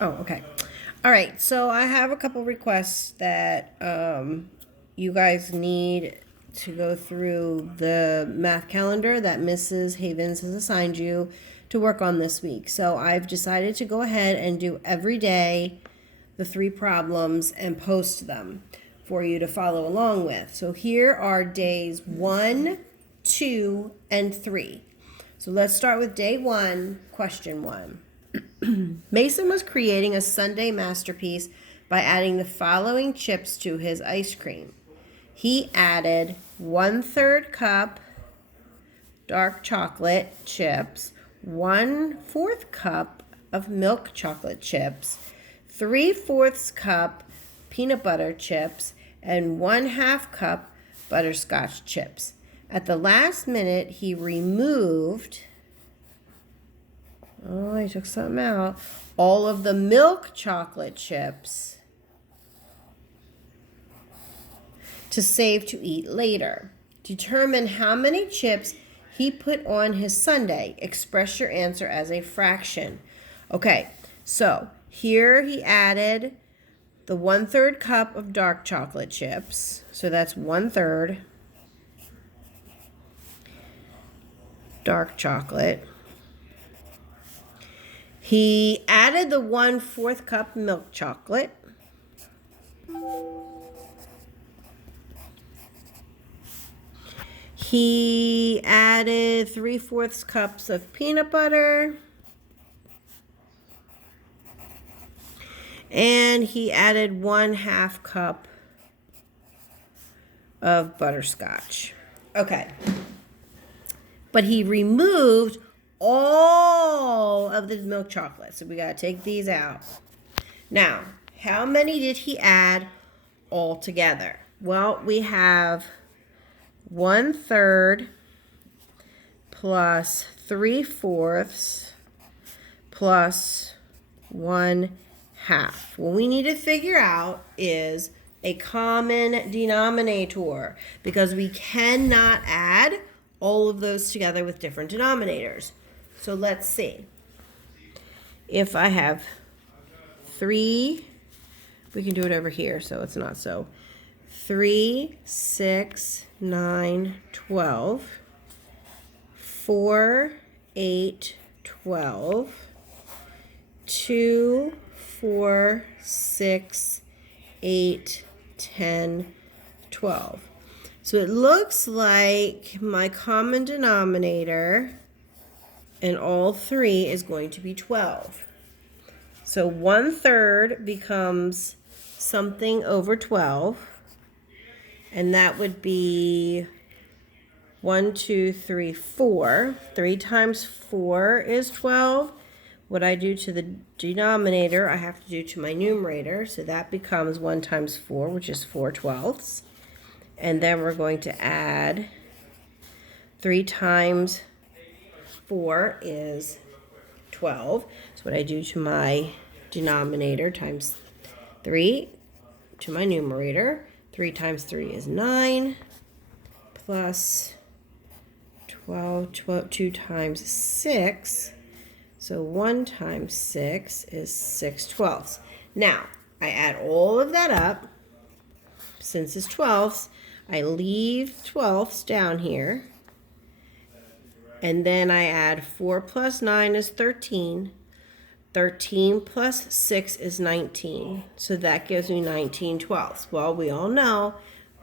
Oh, okay. All right. So I have a couple requests that you guys need to go through the math calendar that Mrs. Havens has assigned you to work on this week. So I've decided to go ahead and do every day the 3 problems and post them for you to follow along with. So here are days 1, 2, and 3. So let's start with day 1, question 1. Mason was creating a Sunday masterpiece by adding the following chips to his ice cream. He added 1/3 cup dark chocolate chips, 1/4 cup of milk chocolate chips, 3/4 cup peanut butter chips, and 1/2 cup butterscotch chips. At the last minute, he removed, he took something out, all of the milk chocolate chips to save to eat later. Determine how many chips he put on his sundae. Express your answer as a fraction. Okay, so here he added the 1/3 cup of dark chocolate chips. So that's 1/3 dark chocolate. He added the 1/4 cup milk chocolate. He added 3/4 cups of peanut butter. And he added 1/2 cup of butterscotch. Okay. But he removed all of the milk chocolate. So we got to take these out. Now, how many did he add all together? Well, we have 1/3 plus 3/4 plus 1/2. What we need to figure out is a common denominator because we cannot add all of those together with different denominators. So let's see. If I have 3, we can do it over here so it's not so. 3, 6, 9, 12. 4, 8, 12. 2, 4, 6, 8, 10, 12. So it looks like my common denominator in all 3 is going to be 12. So 1/3 becomes something over 12. And that would be 1, 2, 3, 4. 3 times 4 is 12. What I do to the denominator, I have to do to my numerator. So that becomes 1 times 4, which is 4/12. And then we're going to add 3 times 4 is 12. So what I do to my denominator times 3 to my numerator. 3 times 3 is 9 plus 12, 2 times 6. So 1 times 6 is 6/12. Now, I add all of that up. Since it's 12ths, I leave 12ths down here. And then I add 4 plus 9 is 13. 13 plus 6 is 19. So that gives me 19/12. Well, we all know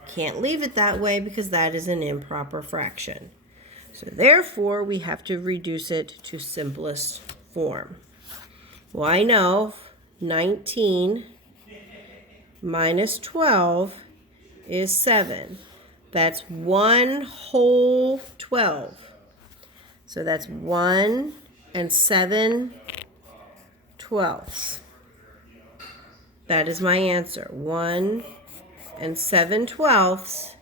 can't leave it that way because that is an improper fraction. So therefore, we have to reduce it to simplest form. Well, I know 19 minus 12 is 7. That's 1 whole 12. So that's 1 and 7/12. That is my answer. 1 and 7/12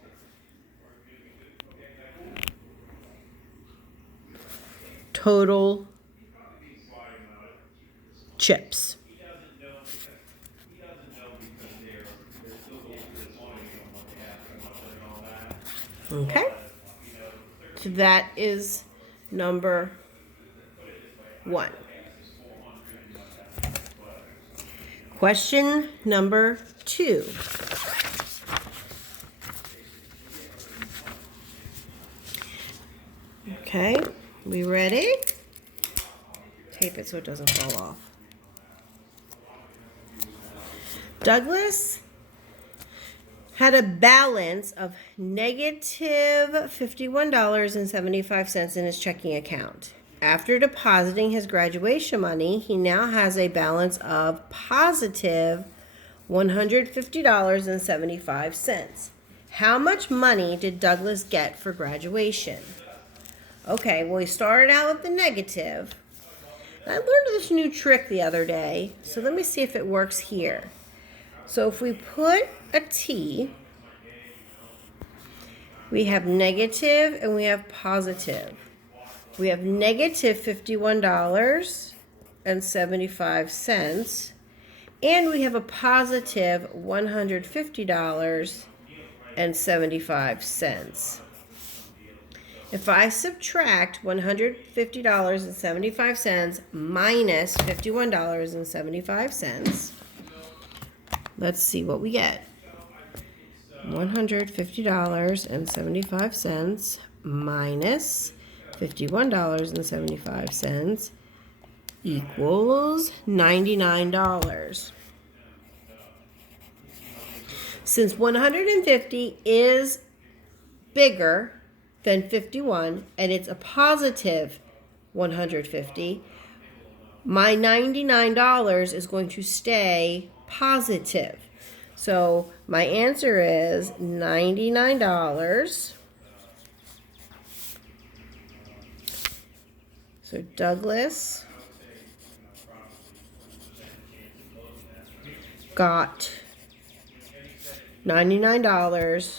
total chips. Okay? So that is number 1. Question number 2. Okay, we ready? Tape it so it doesn't fall off. Douglas had a balance of negative $51.75 in his checking account. After depositing his graduation money, he now has a balance of positive $150.75. How much money did Douglas get for graduation? Okay, well, he started out with the negative. I learned this new trick the other day, so let me see if it works here. So if we put a T, we have negative and we have positive. We have negative $51.75, and we have a positive $150.75. If I subtract $150.75 minus $51.75, let's see what we get. $150.75 minus $51.75 equals $99. Since 150 is bigger than 51 and it's a positive 150, my $99 is going to stay positive. So my answer is $99. So Douglas got $99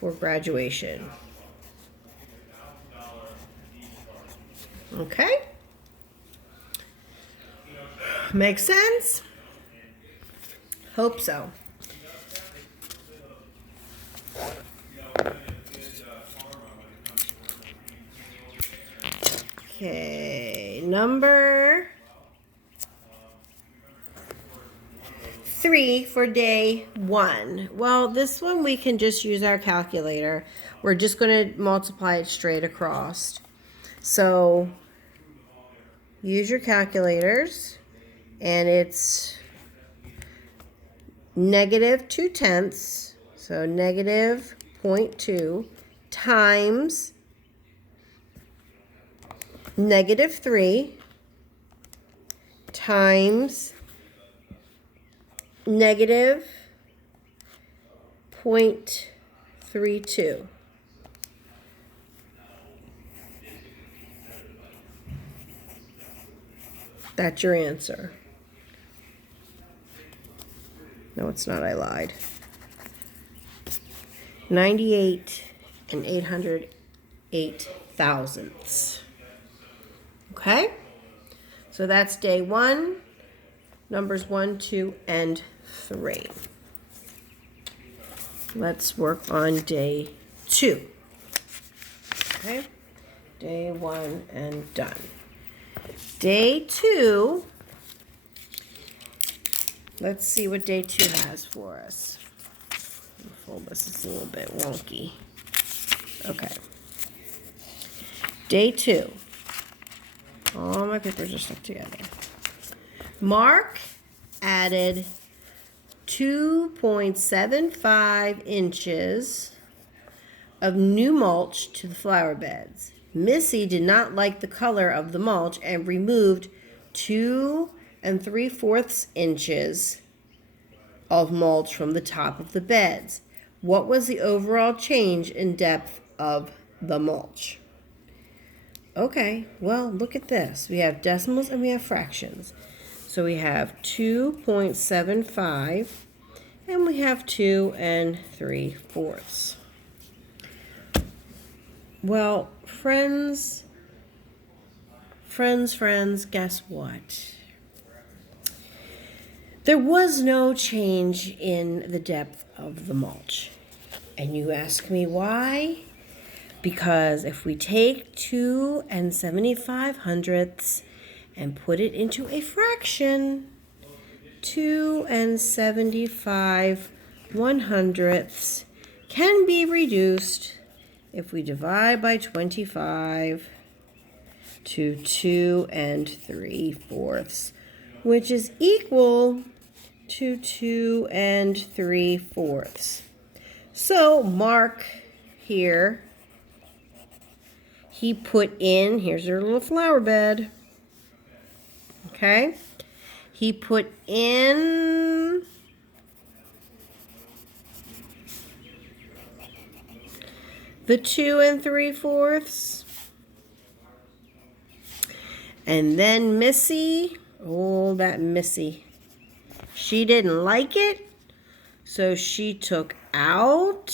for graduation. Okay? Makes sense? Hope so. Okay, number 3 for day 1. Well, this one we can just use our calculator. We're just going to multiply it straight across. So use your calculators, and it's negative 2/10, so negative 0.2 times negative 3 times negative 0.32. That's your answer. No, it's not. I lied. 98 808 thousandths. Okay? So that's day 1, numbers 1, 2, and 3. Let's work on day 2. Okay? Day 1 and done. Day 2, let's see what day 2 has for us. Fold this, it's a little bit wonky. Okay. Day 2. All my papers are stuck together. Mark added 2.75 inches of new mulch to the flower beds. Missy did not like the color of the mulch and removed 2 3/4 inches of mulch from the top of the beds. What was the overall change in depth of the mulch? Okay, well, look at this. We have decimals and we have fractions. So we have 2.75 and we have 2 3/4. Well, friends, guess what? There was no change in the depth of the mulch. And you ask me why? Because if we take 2 75 hundredths and put it into a fraction, 2 75 1/100ths can be reduced if we divide by 25 to 2 3/4, which is equal to 2 3/4. So Mark here, he put in, here's our little flower bed, okay? He put in the 2 3/4. And then Missy, oh, that Missy, she didn't like it, so she took out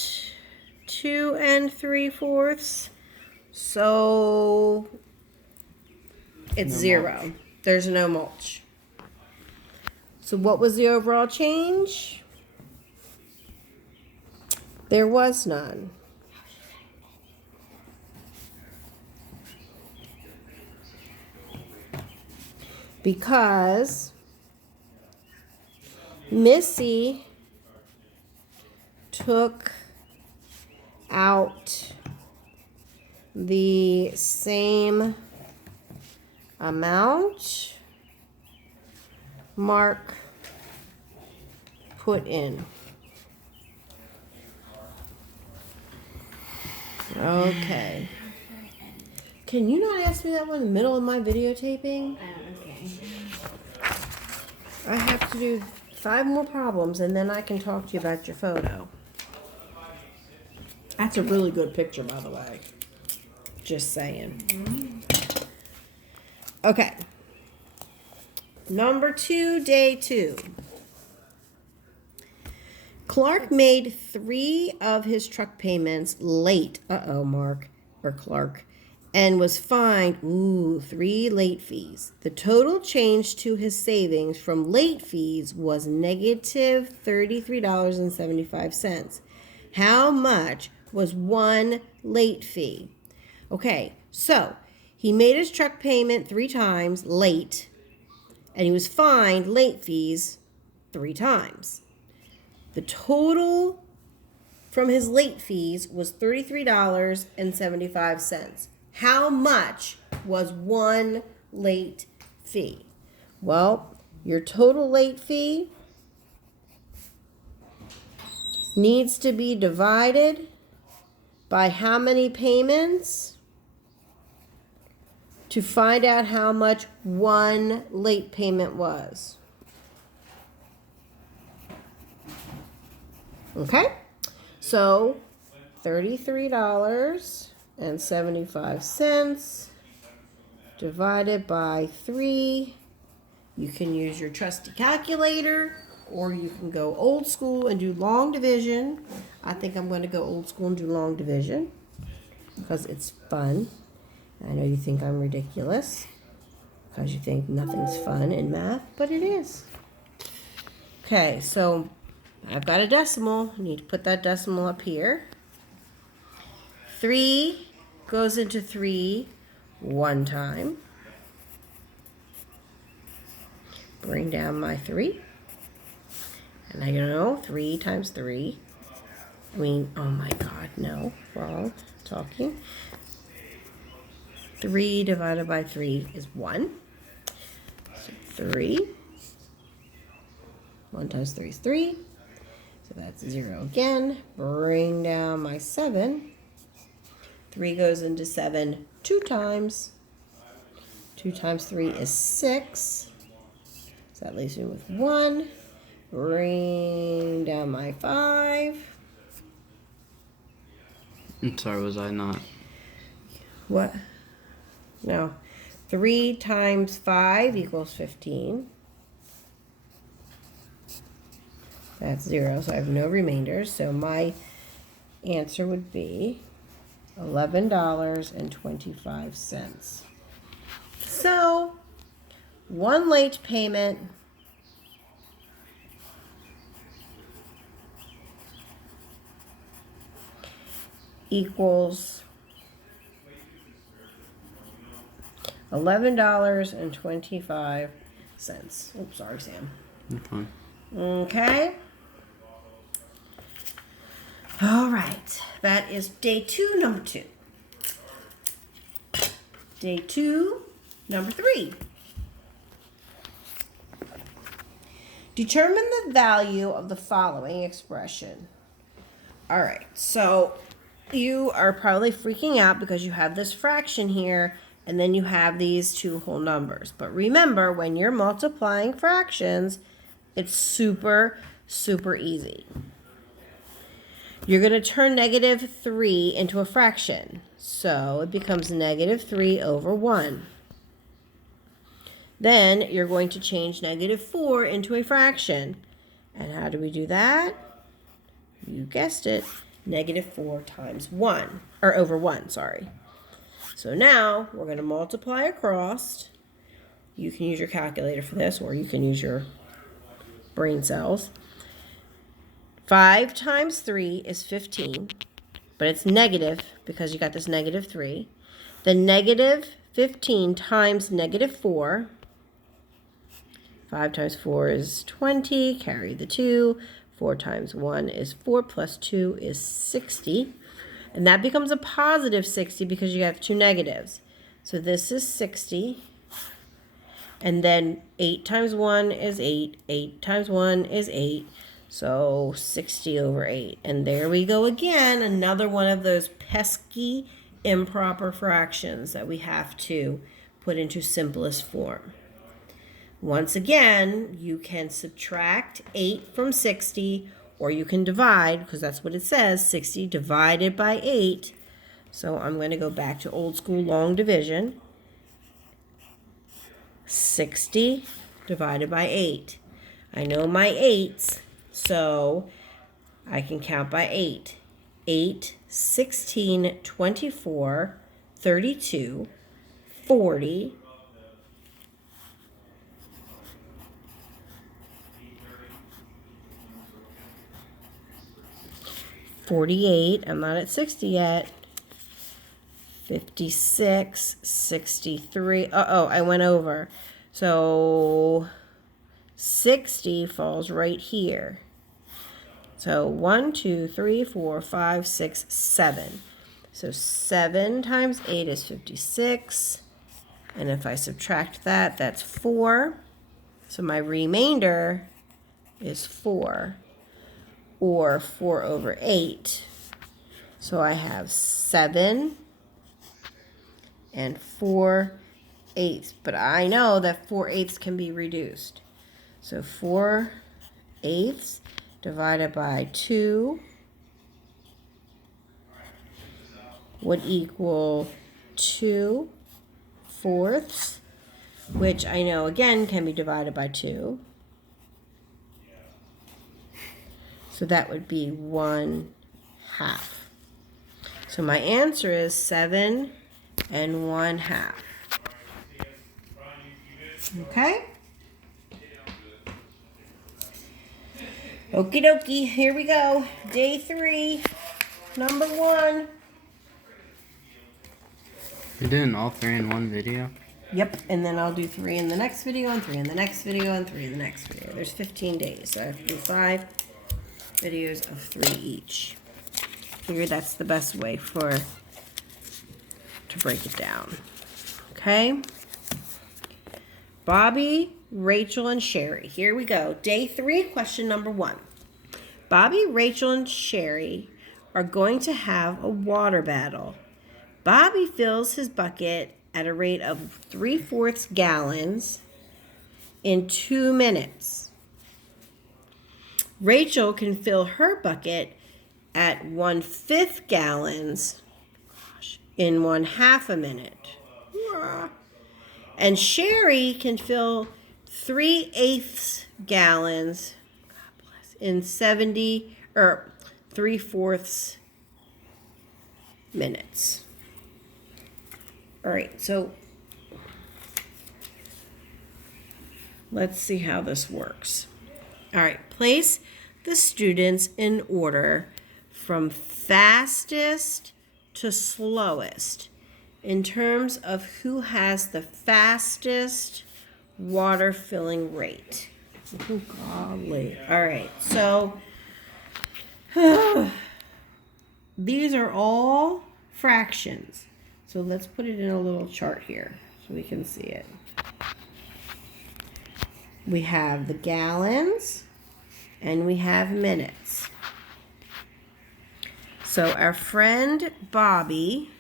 2 3/4. So it's 0. There's no mulch. So what was the overall change? There was none. Because Missy took out the same amount Mark put in. Okay. Can you not ask me that one in the middle of my videotaping? Okay. I have to do 5 more problems and then I can talk to you about your photo. That's a really good picture, by the way. Just saying. Okay. Number 2, day 2. Clark made 3 of his truck payments late. Mark or Clark. And was fined, 3 late fees. The total change to his savings from late fees was negative $33.75. How much was one late fee? Okay, so he made his truck payment 3 times late, and he was fined late fees 3 times. The total from his late fees was $33.75. How much was one late fee? Well, your total late fee needs to be divided by how many payments to find out how much one late payment was. Okay? So, $33.75 divided by 3. You can use your trusty calculator, or you can go old school and do long division. I think I'm going to go old school and do long division because it's fun. I know you think I'm ridiculous because you think nothing's fun in math, but it is. Okay, so I've got a decimal. I need to put that decimal up here. 3 goes into 3 one time. Bring down my 3. And I know 3 times 3. Oh my God, no, wrong, talking. 3 divided by 3 is 1. So 3. 1 times 3 is 3. So that's 0 again. Bring down my 7. 3 goes into 7 2 times. 2 times 3 is 6. So that leaves me with 1. Bring down my 5. I'm sorry, was I not? What? No. 3 times 5 equals 15. That's 0, so I have no remainders. So my answer would be $11.25. So, one late payment equals $11.25. Oops, sorry, Sam. Fine. Okay. All right. That is day 2, number 2. Day 2, number 3. Determine the value of the following expression. All right. So you are probably freaking out because you have this fraction here and then you have these 2 whole numbers. But remember, when you're multiplying fractions, it's super, super easy. You're going to turn negative 3 into a fraction. So it becomes negative 3 over 1. Then you're going to change negative 4 into a fraction. And how do we do that? You guessed it, negative 4 times 1, or over 1, sorry. So now we're going to multiply across. You can use your calculator for this, or you can use your brain cells. 5 times 3 is 15, but it's negative because you got this negative 3. Then negative 15 times negative 4. 5 times 4 is 20, carry the 2. 4 times 1 is 4, plus 2 is 60. And that becomes a positive 60 because you have 2 negatives. So this is 60. And then 8 times 1 is 8. 8 times 1 is 8. So 60 over 8. And there we go again, another one of those pesky improper fractions that we have to put into simplest form. Once again, you can subtract 8 from 60, or you can divide, because that's what it says, 60 divided by 8. So I'm going to go back to old school long division. 60 divided by 8. I know my 8s, so I can count by 8. 8, 16, 24, 32, 40, 48, I'm not at 60 yet. 56, 63, I went over. So 60 falls right here. So 1, 2, 3, 4, 5, 6, 7. So 7 times 8 is 56. And if I subtract that, that's 4. So my remainder is 4. Or 4 over 8. So I have 7 and 4/8. But I know that 4/8 can be reduced. So 4/8 divided by 2 would equal 2/4, which I know again can be divided by 2. So that would be 1/2. So my answer is 7 1/2. Okay? Okie dokie, here we go. Day 3, number 1. You're doing all 3 in one video? Yep, and then I'll do 3 in the next video, and 3 in the next video, and 3 in the next video. There's 15 days, so I have to do 5 videos of 3 each. Figure that's the best way to break it down. Okay? Bobby, Rachel, and Sherry. Here we go. Day 3, question number 1. Bobby, Rachel, and Sherry are going to have a water battle. Bobby fills his bucket at a rate of 3/4 gallons in 2 minutes. Rachel can fill her bucket at 1/5 gallons in 1/2 a minute. And Sherry can fill 3/8 gallons in 70 or 3/4 minutes. All right, so let's see how this works. All right, place the students in order from fastest to slowest in terms of who has the fastest water filling rate. Oh, golly. All right, so these are all fractions. So let's put it in a little chart here so we can see it. We have the gallons and we have minutes. So our friend Bobby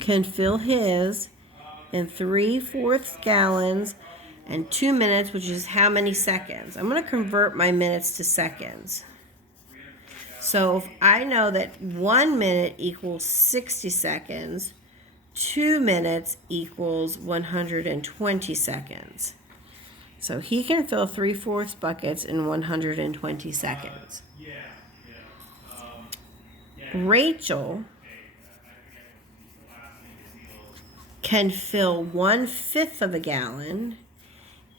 can fill his in 3/4 gallons and 2 minutes, which is how many seconds? I'm going to convert my minutes to seconds. So if I know that 1 minute equals 60 seconds, 2 minutes equals 120 seconds. So he can fill 3/4 buckets in 120 seconds. Rachel can fill 1/5 of a gallon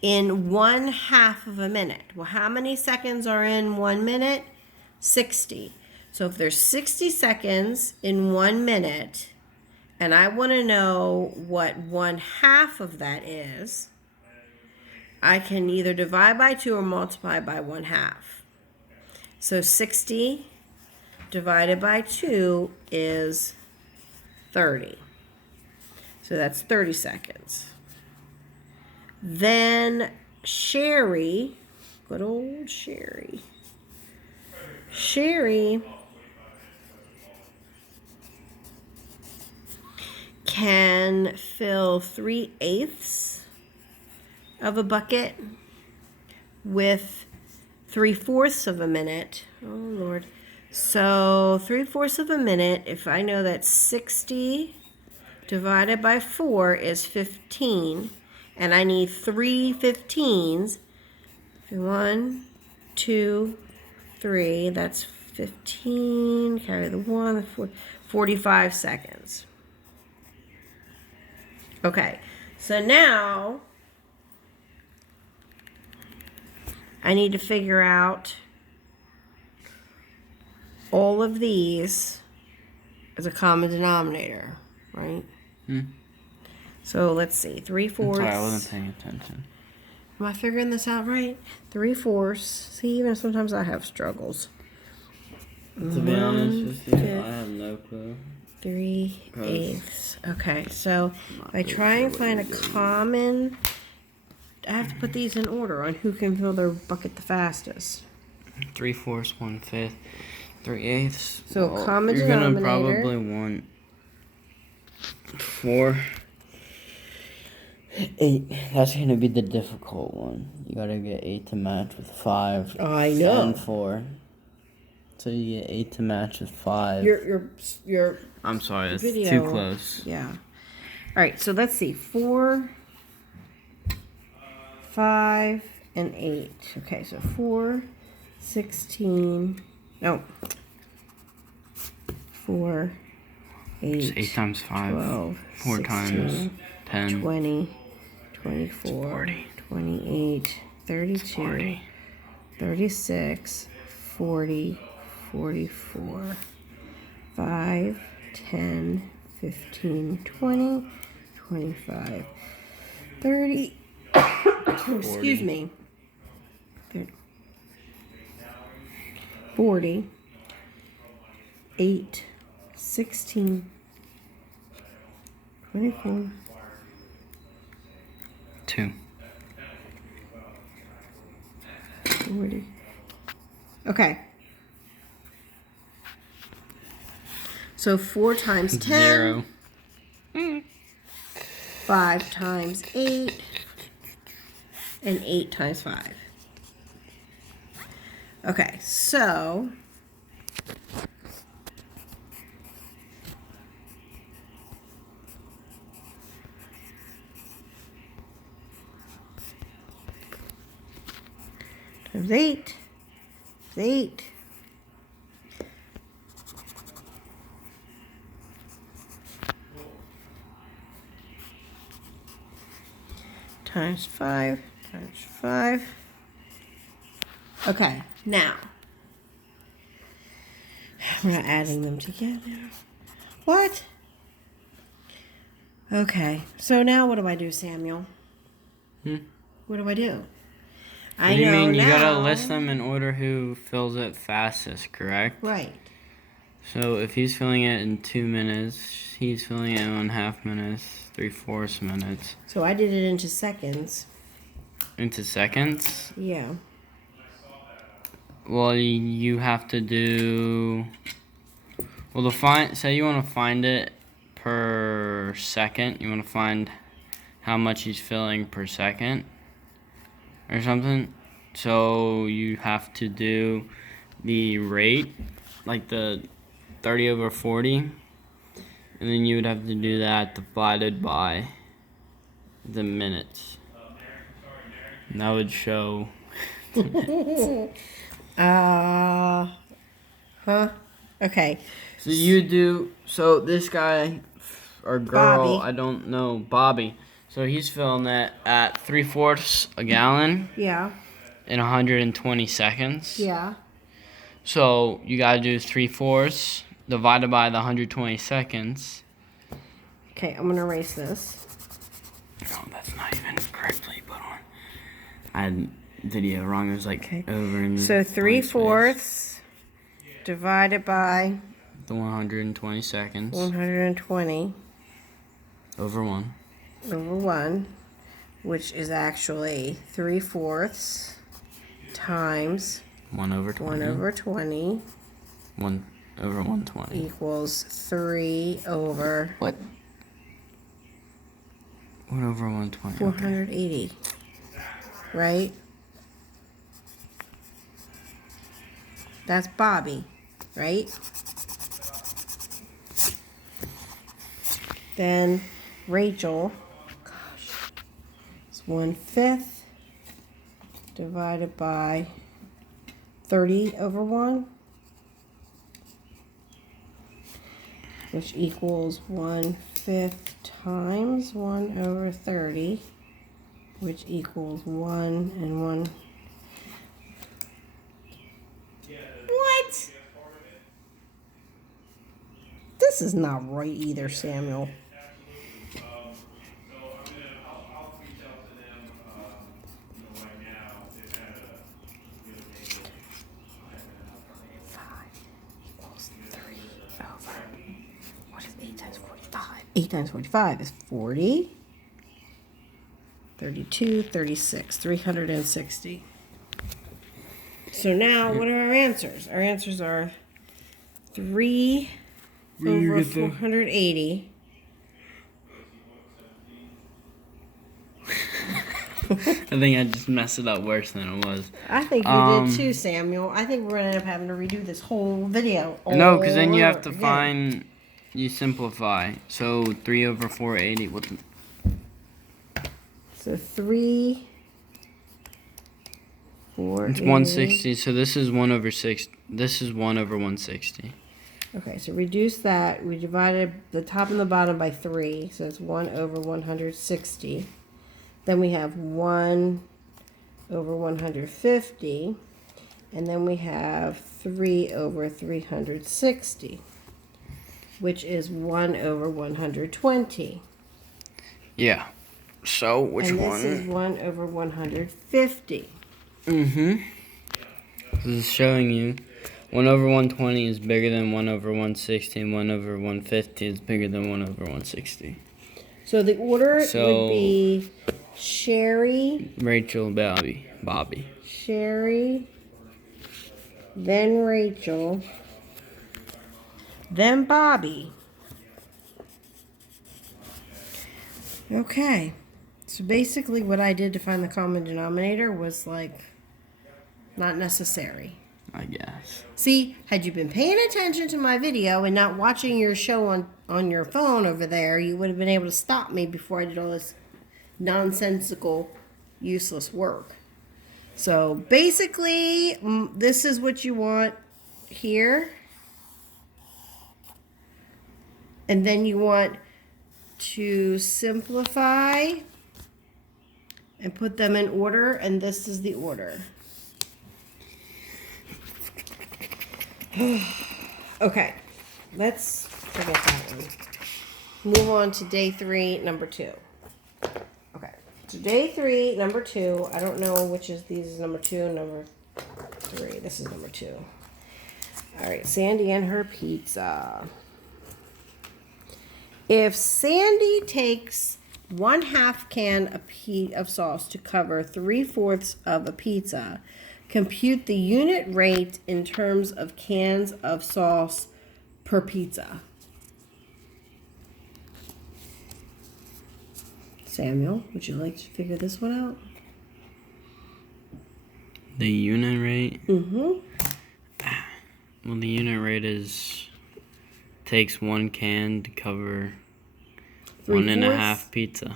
in 1/2 of a minute. Well, how many seconds are in 1 minute? 60. So if there's 60 seconds in 1 minute, and I want to know what 1/2 of that is, I can either divide by 2 or multiply by 1/2. So 60 divided by 2 is 30. So that's 30 seconds. Then Sherry, good old Sherry. Sherry can fill 3/8 of a bucket with 3/4 of a minute. Oh, Lord. So 3/4 of a minute, if I know that 60 divided by 4 is 15, and I need 3 15s. 1, 2, 3, that's 15, carry the 1, the 4, 45 seconds. Okay, so now I need to figure out all of these as a common denominator, right? So let's see, 3/4. Sorry, I wasn't paying attention. Am I figuring this out right? 3/4. See, even sometimes I have struggles. To be honest with you, I have no clue. 3/8. Okay, so if I try and find a common, I have to put these in order on who can fill their bucket the fastest. 3/4, 1/5, 3/8. So a common you're denominator. gonna probably want 4. 8. That's gonna be the difficult one. You gotta get 8 to match with 5. I know. And 4. So you get 8 to match with 5. Your I'm sorry, it's video, too close. Yeah. All right, so let's see. 4, 5, and 8. Okay, so 4, 16. No. 4, 8. It's 8 times 5. 12. 4 16, times 10. 20. 24. 40. 28. 32. 40. 36. 40. 44. 5, 10, 15, 20, 25, 30. Excuse me. 40, 8, 16, 24. 2. 40. Okay. So 4 times 10. 0. 5 times 8. And 8 times 5. Okay, so times 8 is 8. Times 5 times 5. Okay, now we're not adding them together. What? Okay, so now what do I do, Samuel? What do I do? What I do you know mean? You now. gotta list them in order who fills it fastest, correct? Right. So if he's filling it in 2 minutes, he's filling it in 1/2 minutes, 3/4 minutes. So I did it into seconds. Into seconds? Yeah. Well, you have to do. Well, say you want to find it per second. You want to find how much he's filling per second or something. So you have to do the rate, like the 30/40, and then you would have to do that divided by the minutes. And that would show the minutes. Okay. So this guy or girl, Bobby. I don't know, Bobby. So he's filling it at 3/4 a gallon Yeah. in 120 seconds. Yeah. So you gotta do 3/4 divided by the 120 seconds. Okay, I'm gonna erase this. No, that's not even correctly put on. I had video wrong. It was like over in the So 3/4 divided by the 120 seconds 120 over 1. over 1, which is actually 3/4 times 1 over 20. 1 over 20 1 over 120. equals 3 over What? 1 over 120. 480. Right? That's Bobby, right? Then Rachel, it's 1/5 divided by 30 over 1, which equals 1/5 times 1 over 30, which equals 1 and 1. What? This is not right either, Samuel. What is 8 times 45? 8 times 45 is 40. 32, 36, 360. So now, what are our answers? Our answers are 3 over 480. I think I just messed it up worse than it was. I think you did too, Samuel. I think we're going to end up having to redo this whole video. No, because then you all have to again. you simplify. So 3 over 480. So 3, 4, It's 160. So this is 1 over 6. This is 1 over 160. Okay, so reduce that. We divided the top and the bottom by 3. So it's 1 over 160. Then we have 1 over 150. And then we have 3 over 360, which is 1 over 120. Yeah. So which and this one? is 1 over 150. Mm-hmm. This is showing you 1 over 120 is bigger than 1 over 160, and 1 over 150 is bigger than 1 over 160. So the order would be Sherry, Rachel, Bobby. Sherry, then Rachel, then Bobby. Okay. So basically what I did to find the common denominator was like not necessary. I guess. See, had you been paying attention to my video and not watching your show on your phone over there, you would have been able to stop me before I did all this nonsensical, useless work. So basically, this is what you want here. And then you want to simplify and put them in order, and this is the order. Okay, let's forget that one. Move on to day 3, number 2. Okay, So day 3, number 2. I don't know which is these is number 2 and number 3. This is number 2. All right, Sandy and her pizza. If Sandy takes 1/2 can of sauce to cover 3/4 of a pizza, compute the unit rate in terms of cans of sauce per pizza. Samuel, would you like to figure this one out? The unit rate? Mm-hmm. Well, the unit rate takes 1 can to cover 1.5 pizza.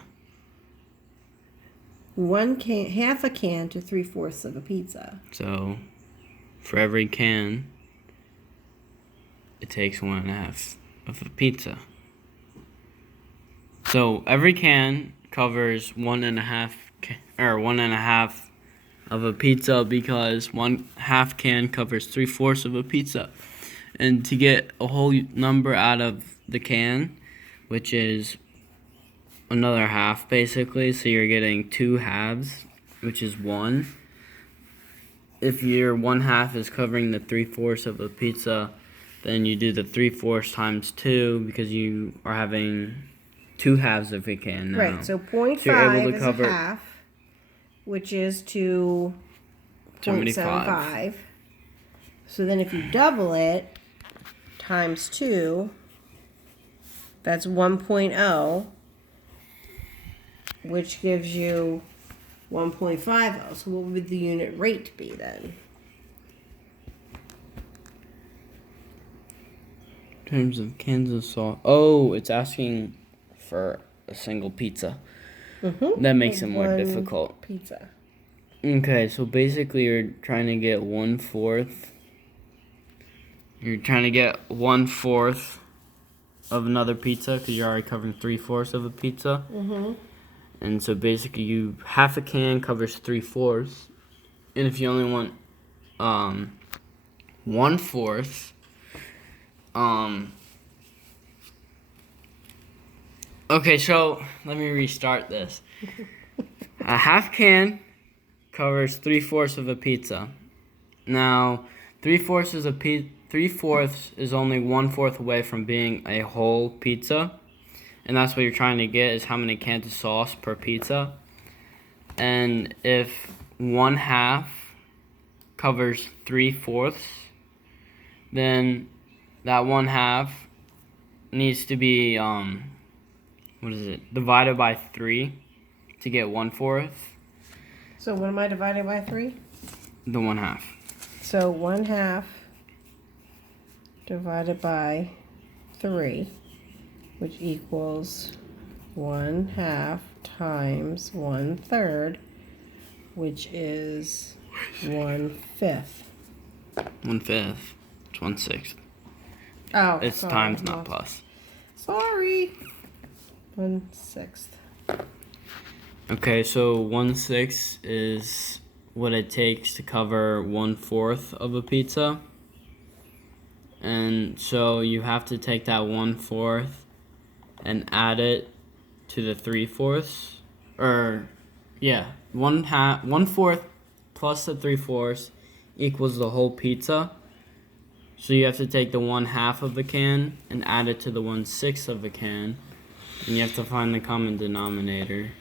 1 can, half a can to 3/4 of a pizza. So, for every can, it takes 1.5 of a pizza. So every can covers 1.5 of a pizza because 1/2 can covers 3/4 of a pizza. And to get a whole number out of the can, which is another half basically, so you're getting 2 halves, which is 1. If your 1/2 is covering the 3/4 of a pizza, then you do the 3/4 times 2 because you are having 2 halves of a can now. Right, so 0.5 so you're able to is cover a half, which is to 0.75. So then if you double it times 2, that's 1.0, which gives you 1.50. So what would the unit rate be then? In terms of cans of sauce. Oh, it's asking for a single pizza. Mm-hmm. That makes it more difficult. Pizza. Okay, so basically you're trying to get 1/4. You're trying to get 1/4 of another pizza because you're already covering 3/4 of a pizza. Mm-hmm. And so basically you half a can covers 3/4. And if you only want 1/4, okay, so let me restart this. A half can covers 3/4 of a pizza. Now, 3/4 is only 1/4 away from being a whole pizza, and that's what you're trying to get is how many cans of sauce per pizza. And if 1/2 covers 3/4, then that 1/2 needs to be divided by 3 to get 1/4. So what am I dividing by 3? The 1/2. So 1/2 divided by 3, which equals 1/2 times 1/3, which is 1/5. 1/5. It's 1/6. Oh, It's sorry, times, not plus. Sorry. 1/6. Okay, so 1/6 is what it takes to cover 1/4 of a pizza. And so you have to take that 1/4 and add it to the 3/4. Or, yeah, 1/4 plus the 3/4 equals the whole pizza. So you have to take the 1/2 of the can and add it to the 1/6 of the can. And you have to find the common denominator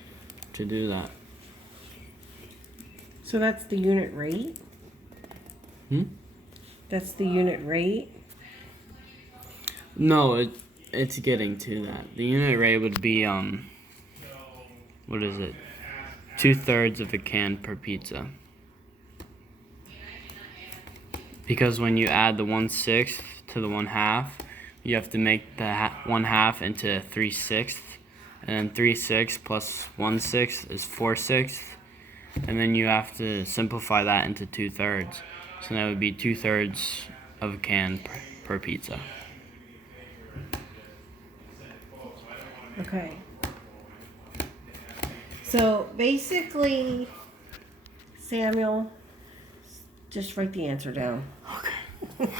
to do that. So that's the unit rate? That's the unit rate? No, it's getting to that. The unit rate would be, what is it? 2/3 of a can per pizza. Because when you add the 1/6 to the 1/2, you have to make the 1/2 into 3/6, and then 3/6 plus 1/6 is 4/6, and then you have to simplify that into 2/3. So that would be 2/3 of a can per pizza. Okay. So basically, Samuel, just write the answer down. Okay.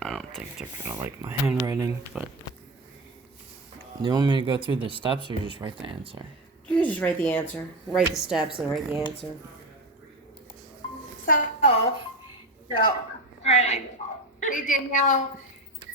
I don't think they're gonna like my handwriting, but Do you want me to go through the steps or just write the answer? You just write the answer. Write the steps and write the answer. So, right. Hey Danielle.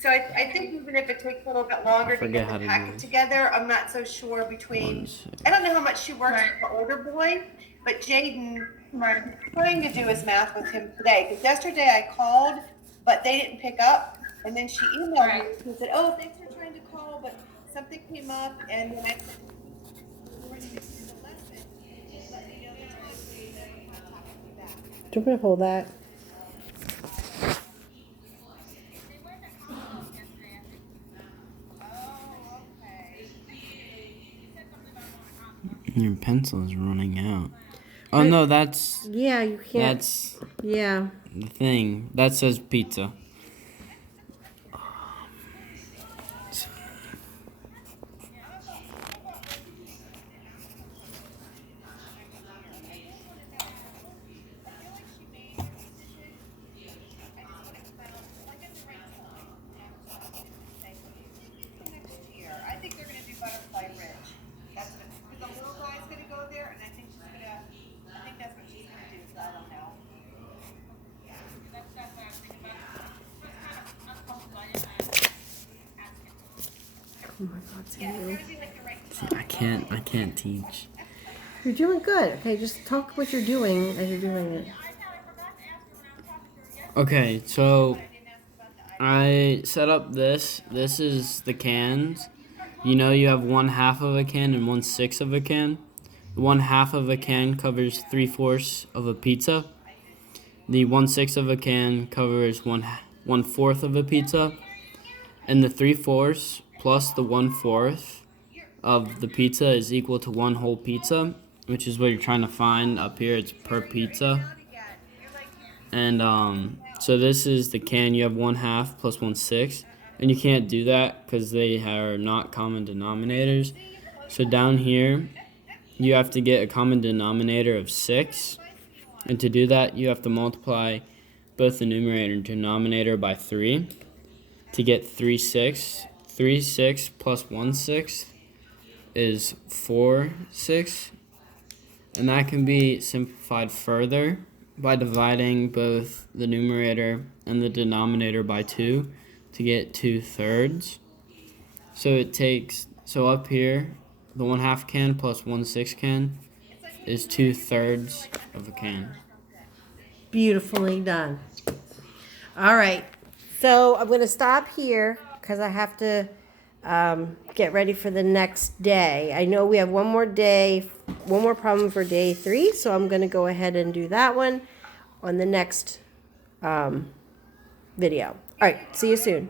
So I think even if it takes a little bit longer to get the packet together, I'm not so sure between. I don't know how much she works with the older boy, but Jaden, I'm trying to do his math with him today. Because yesterday I called, but they didn't pick up, and then she emailed me and said, "Oh, thanks for trying to call, but something came up," and then I said, "We're ready to do the lesson. Just let me know the time, so you never contact me back." Do you want me to hold that? Your pencil is running out. Oh no, that's Yeah, you can't. that's Yeah. the thing. That says pizza. I think they're gonna do Butterfly Ridge. That's what, because the little guy's gonna go there, and I think that's what she's gonna do, so I don't know. Oh my God, Yeah, Samuel. it's gonna be like the right. See, I can't teach. You're doing good. Okay, just talk what you're doing as you're doing it. Okay, so I set up this. This is the cans. You know you have 1/2 of a can and 1/6 of a can. The 1/2 of a can covers 3/4 of a pizza. The 1/6 of a can covers 1/4 of a pizza. And the 3/4 plus the 1/4 of the pizza is equal to one whole pizza, which is what you're trying to find up here. It's per pizza. And so this is the can. You have 1/2 plus 1/6, and you can't do that because they are not common denominators. So down here, you have to get a common denominator of 6, and to do that, you have to multiply both the numerator and denominator by 3 to get 3/6. 3/6 plus 1/6 is 4/6, and that can be simplified further by dividing both the numerator and the denominator by 2 to get 2/3. So up here, the 1/2 can plus 1/6 can is 2/3 of a can. Beautifully done. All right. So I'm going to stop here because I have to get ready for the next day. I know we have one more day, one more problem for day 3. So I'm going to go ahead and do that one on the next video. All right. See you soon.